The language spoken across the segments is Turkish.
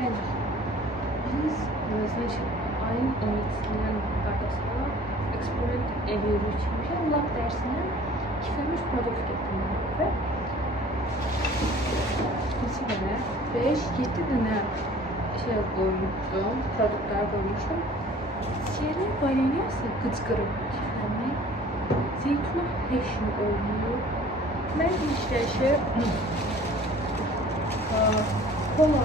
Bəli. Biz ayın 12-dən qardaşlar eksperiment edirik. Lab dərsinə kifləmiş produkt gətirmək. Neçə dənə? 5-7 dənə şey qoymuşdum, produktlar qoymuşdum. Çiyərin valeniyası qıcqırıb kifləmək. Zeytuna heç nə olmuyor. Mən işləşə kola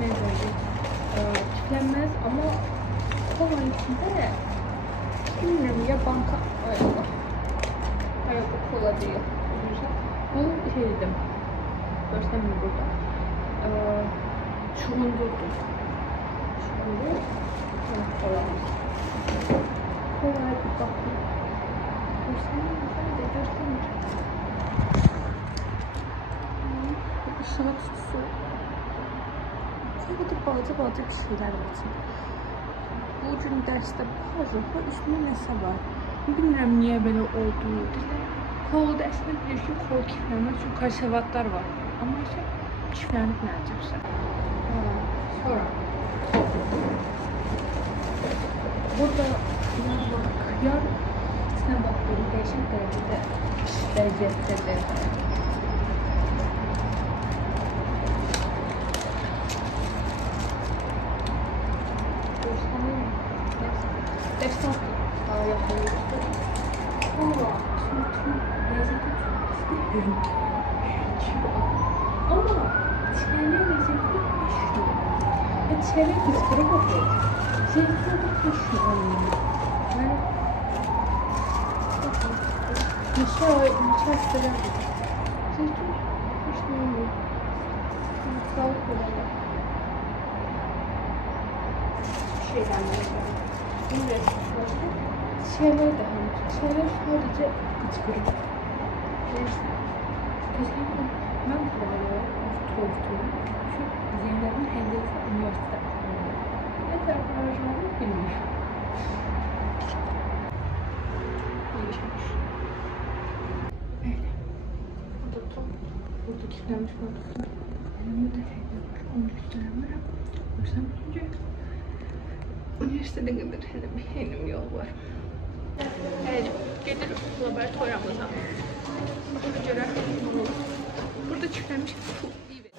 ne dedik? Kiflenmez ama kolanın içinde bilmiyorum ya banka yok kola değil. Bu şey dedim. Göstermiyor burada. Çuğundurdu. Çuğundur. Kolamız. Kolaya bir bakın. Göstermiyor mu? Göstermiyor. Işığı tutsun. Burada balaca bir şeyler var. Bugün derste bazı üstünde nəsə var. Bilmirəm niyə belə oldu. Kol dərsində bilir ki, kol kiflənmək üçün konservatlar var. Amma isə kiflənib nəcəbsə. Sonra. Burada yar içine bakıyorum. Değişik derecede lezzetlidir. Desktop yapıyoruz. Ama lezzeti çok istiyorum. Ama çiğne lezzeti hoştu. Çiğne kıskırı bakıyor. Zeytin de hoştu onun. Yani nişastırı. Zeytin hoştu onun. Sağlık olarak. Şeyden mesela. Şeyler de şeyler sadece kıçkırıyor. Kesinlikle ben burada oturuyorum. Şu Zeynep'in hediyesi üniversite. Ne kadar harcadığını bilmiyorum. Değişmiş. Öyle. Burada top. Burada kilitlenmiş olursa. Elimde de şeyler var. Onu gösteremiyorum. Görsem önce. Üniversitede kadar benim yol var. Evet, gelir laboratuvarımıza. Buna göre burada çiftlenmiş çok iyi bir.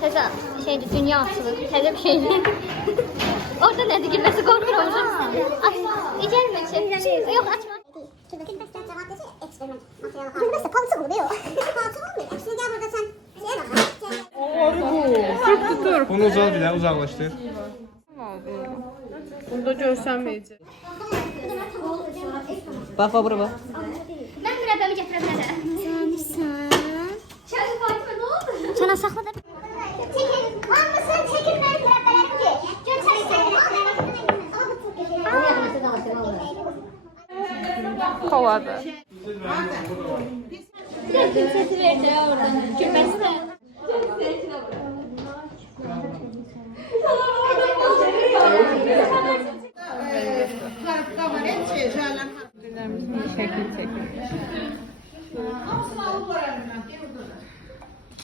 Teza şeydi, dünya atılığı, teze bir şeydi. Orada nerede girmesi korkuyorum orada. İçer mi içer? Yok açma. Girmezse palçı oluyor. Palçı olmuyor. Şimdi gel burada sen şeye bak. Sırt tutur. Bunu uzat bir daha uzaklaştır. Burada göstermeyecek. Bak buraya bak. Ben mürebbemi getirebilirim. Şarjı Fatıma ne oldu? Çana sakladı. Çekin. Anlasın çekinmeyi mürebbeler ki. Kovadı. Sesi verdi ya oradan. Gülmesi de. Şekil çekin.